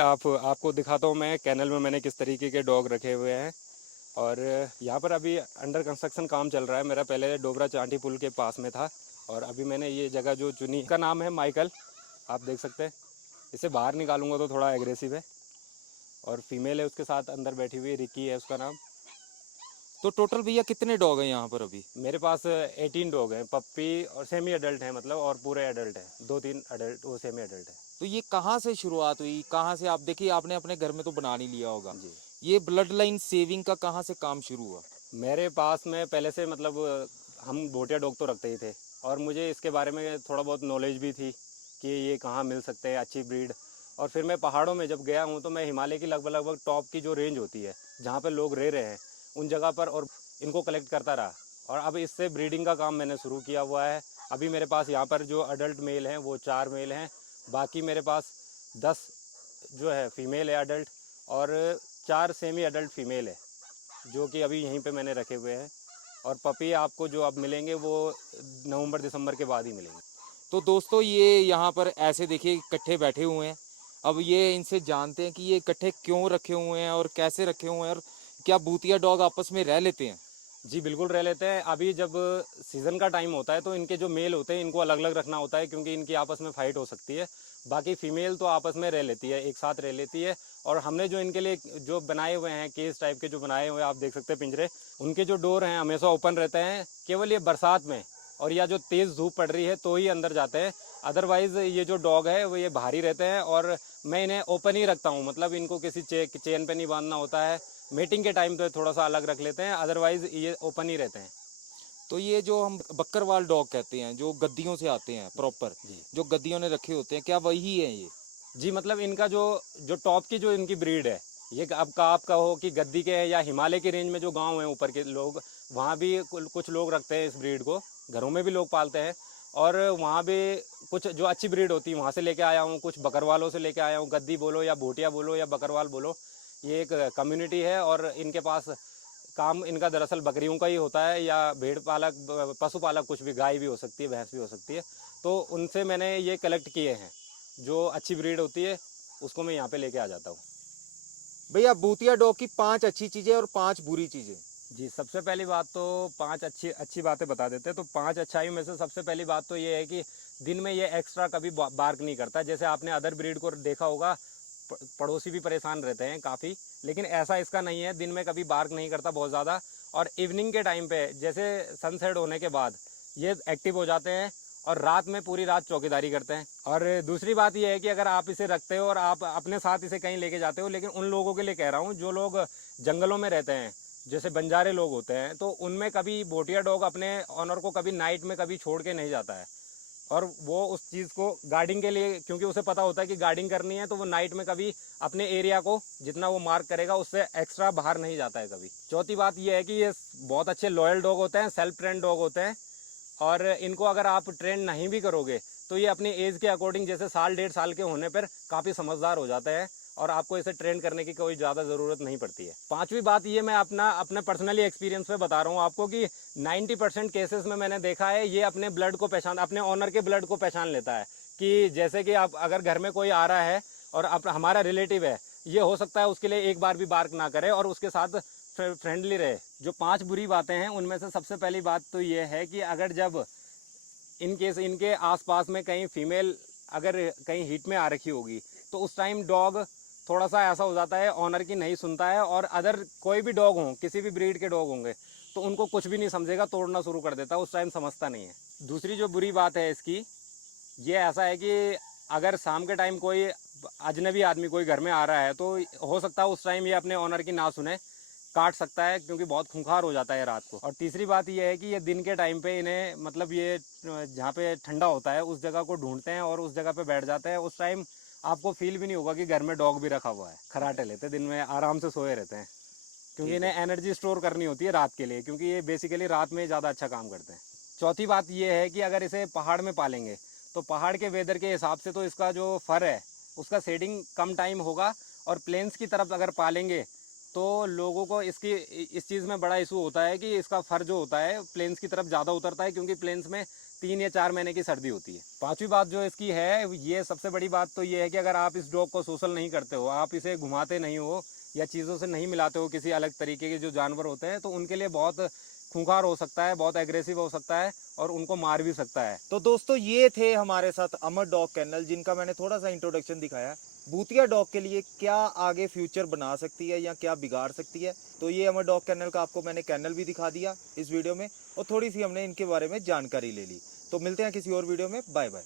आपको दिखाता हूँ मैं कैनल में मैंने किस तरीके के डॉग रखे हुए हैं। और यहाँ पर अभी अंडर कंस्ट्रक्शन काम चल रहा है। मेरा पहले डोबरा चांटी पुल के पास में था और अभी मैंने ये जगह जो चुनी, इसका नाम है माइकल। आप देख सकते हैं, इसे बाहर निकालूंगा तो थोड़ा एग्रेसिव है। और फीमेल है उसके साथ अंदर बैठी हुई, रिकी है उसका नाम। तो टोटल भैया कितने डॉग हैं यहाँ पर अभी? मेरे पास 18 डॉग हैं, पप्पी और सेमी अडल्ट हैं मतलब, और पूरे अडल्ट हैं। 2-3 अडल्ट, वो सेमी अडल्ट है। तो ये कहाँ से शुरुआत हुई, कहाँ से? आप देखिए, आपने अपने घर में तो बना नहीं लिया होगा। जी, ये ब्लड लाइन सेविंग का कहाँ से काम शुरू हुआ? मेरे पास में पहले से मतलब हम भोटिया डॉग तो रखते ही थे, और मुझे इसके बारे में थोड़ा बहुत नॉलेज भी थी कि ये कहाँ मिल सकते हैं अच्छी ब्रीड। और फिर मैं पहाड़ों में जब गया हूँ तो मैं हिमालय की लगभग लगभग टॉप की जो रेंज होती है जहाँ पे लोग रह रहे हैं उन जगह पर, और इनको कलेक्ट करता रहा। और अब इससे ब्रीडिंग का काम मैंने शुरू किया हुआ है। अभी मेरे पास यहाँ पर जो अडल्ट मेल हैं वो 4 मेल हैं, बाकी मेरे पास 10 जो है फीमेल है अडल्ट, और 4 सेमी अडल्ट फीमेल है जो कि अभी यहीं पे मैंने रखे हुए हैं। और पपी आपको जो अब मिलेंगे वो नवंबर दिसंबर के बाद ही मिलेंगे। तो दोस्तों, ये यहाँ पर ऐसे देखिए इकट्ठे बैठे हुए हैं। अब ये इनसे जानते हैं कि ये इकट्ठे क्यों रखे हुए हैं और कैसे रखे हुए हैं, और क्या भूतिया डॉग आपस में रह लेते हैं? जी बिल्कुल रह लेते हैं। अभी जब सीज़न का टाइम होता है तो इनके जो मेल होते हैं इनको अलग अलग रखना होता है, क्योंकि इनकी आपस में फाइट हो सकती है। बाकी फीमेल तो आपस में रह लेती है, एक साथ रह लेती है। और हमने जो इनके लिए जो बनाए हुए हैं केस टाइप के जो बनाए हुए हैं, आप देख सकते हैं पिंजरे, उनके जो डोर हैं हमेशा ओपन रहते हैं। केवल ये बरसात में और या जो तेज़ धूप पड़ रही है तो ही अंदर जाते हैं। अदरवाइज़ ये जो डॉग है वो ये बाहर ही रहते हैं। और मैं इन्हें ओपन ही रखता हूँ, मतलब इनको किसी चेन पे नहीं बांधना होता है। मीटिंग के टाइम तो थोड़ा सा अलग रख लेते हैं, अदरवाइज ये ओपन ही रहते हैं। तो ये जो हम बक्करवाल डॉग कहते हैं, जो गद्दियों से आते हैं प्रॉपर, जी जो गद्दियों ने रखे होते हैं, क्या वही है ये? जी, मतलब इनका जो जो टॉप की जो इनकी ब्रीड है, ये आपका आपका हो कि गद्दी के हैं या हिमालय की रेंज में जो गांव हैं ऊपर के लोग, वहाँ भी कुछ लोग रखते हैं इस ब्रीड को। घरों में भी लोग पालते हैं। और वहाँ भी कुछ जो अच्छी ब्रीड होती है वहाँ से लेके आया हूँ, कुछ बकरवालों से लेके आया हूँ। गद्दी बोलो या भोटिया बोलो या बकरवाल बोलो, ये एक कम्युनिटी है। और इनके पास काम इनका दरअसल बकरियों का ही होता है, या भेड़ पालक, पशुपालक, कुछ भी, गाय भी हो सकती है, भैंस भी हो सकती है। तो उनसे मैंने ये कलेक्ट किए हैं। जो अच्छी ब्रीड होती है उसको मैं यहाँ पे लेके आ जाता हूँ। भैया, भूतिया डॉग की 5 अच्छी चीजें और 5 बुरी चीजें। जी, सबसे पहली बात तो 5 अच्छी अच्छी बातें बता देते हैं। तो 5 अच्छाइयों में से सबसे पहली बात तो ये है कि दिन में ये एक्स्ट्रा कभी बार्क नहीं करता। जैसे आपने अदर ब्रीड को देखा होगा, पड़ोसी भी परेशान रहते हैं काफ़ी, लेकिन ऐसा इसका नहीं है। दिन में कभी बार्क नहीं करता बहुत ज़्यादा। और इवनिंग के टाइम पे जैसे सनसेट होने के बाद ये एक्टिव हो जाते हैं, और रात में पूरी रात चौकीदारी करते हैं। और दूसरी बात यह है कि अगर आप इसे रखते हो और आप अपने साथ इसे कहीं लेके जाते हो, लेकिन उन लोगों के लिए कह रहा हूँ जो लोग जंगलों में रहते हैं, जैसे बंजारे लोग होते हैं, तो उनमें कभी भोटिया डॉग अपने ऑनर को कभी नाइट में कभी छोड़ के नहीं जाता है। और वो उस चीज़ को गार्डिंग के लिए, क्योंकि उसे पता होता है कि गार्डिंग करनी है, तो वो नाइट में कभी अपने एरिया को जितना वो मार्क करेगा उससे एक्स्ट्रा बाहर नहीं जाता है कभी। चौथी बात ये है कि ये बहुत अच्छे लॉयल डॉग होते हैं, सेल्फ ट्रेन डॉग होते हैं। और इनको अगर आप ट्रेन नहीं भी करोगे तो ये अपनी एज के अकॉर्डिंग, जैसे साल 1.5 साल के होने पर काफ़ी समझदार हो जाते हैं, और आपको इसे ट्रेन करने की कोई ज़्यादा ज़रूरत नहीं पड़ती है। पांचवी बात ये मैं अपने पर्सनली एक्सपीरियंस पे बता रहा हूँ आपको कि 90% केसेस में मैंने देखा है ये अपने ब्लड को पहचान, अपने ऑनर के ब्लड को पहचान लेता है। कि जैसे कि आप अगर घर में कोई आ रहा है और हमारा रिलेटिव है, ये हो सकता है उसके लिए एक बार भी बार्क ना करे और उसके साथ फ्रेंडली रहे। जो 5 बुरी बातें हैं उनमें से सबसे पहली बात तो ये है कि अगर जब इन केस इनके आसपास में कहीं फीमेल अगर कहीं हीट में आ रखी होगी, तो उस टाइम डॉग थोड़ा सा ऐसा हो जाता है, ऑनर की नहीं सुनता है। और अदर कोई भी डॉग हो, किसी भी ब्रीड के डॉग होंगे, तो उनको कुछ भी नहीं समझेगा, तोड़ना शुरू कर देता है, उस टाइम समझता नहीं है। दूसरी जो बुरी बात है इसकी, ये ऐसा है कि अगर शाम के टाइम कोई अजनबी आदमी कोई घर में आ रहा है तो हो सकता है उस टाइम ये अपने ऑनर की ना सुने, काट सकता है, क्योंकि बहुत खूंखार हो जाता है रात को। और तीसरी बात ये है कि ये दिन के टाइम पे इन्हें, मतलब ये जहाँ पे ठंडा होता है उस जगह को ढूंढते हैं और उस जगह पे बैठ जाते हैं। उस टाइम आपको फील भी नहीं होगा कि घर में डॉग भी रखा हुआ है। खराटे लेते दिन में आराम से सोए रहते हैं, क्योंकि इन्हें एनर्जी स्टोर करनी होती है रात के लिए, क्योंकि ये बेसिकली रात में ज़्यादा अच्छा काम करते हैं। चौथी बात ये है कि अगर इसे पहाड़ में पालेंगे तो पहाड़ के वेदर के हिसाब से तो इसका जो फर है उसका शेडिंग कम टाइम होगा। और प्लेन्स की तरफ अगर पालेंगे तो लोगों को इसकी इस चीज़ में बड़ा इशू होता है कि इसका फर जो होता है प्लेन्स की तरफ ज़्यादा उतरता है, क्योंकि प्लेन्स में 3 या 4 महीने की सर्दी होती है। पांचवी बात जो इसकी है, ये सबसे बड़ी बात तो ये है कि अगर आप इस डॉग को सोशल नहीं करते हो, आप इसे घुमाते नहीं हो या चीज़ों से नहीं मिलाते हो किसी अलग तरीके के जो जानवर होते हैं, तो उनके लिए बहुत खूंखार हो सकता है, बहुत एग्रेसिव हो सकता है और उनको मार भी सकता है। तो दोस्तों ये थे हमारे साथ अमर डॉग कैनल, जिनका मैंने थोड़ा सा इंट्रोडक्शन दिखाया। भूतिया डॉग के लिए क्या आगे फ्यूचर बना सकती है या क्या बिगाड़ सकती है, तो ये अमर डॉग कैनल का आपको मैंने कैनल भी दिखा दिया इस वीडियो में, और थोड़ी सी हमने इनके बारे में जानकारी ले ली। तो मिलते हैं किसी और वीडियो में, बाय बाय।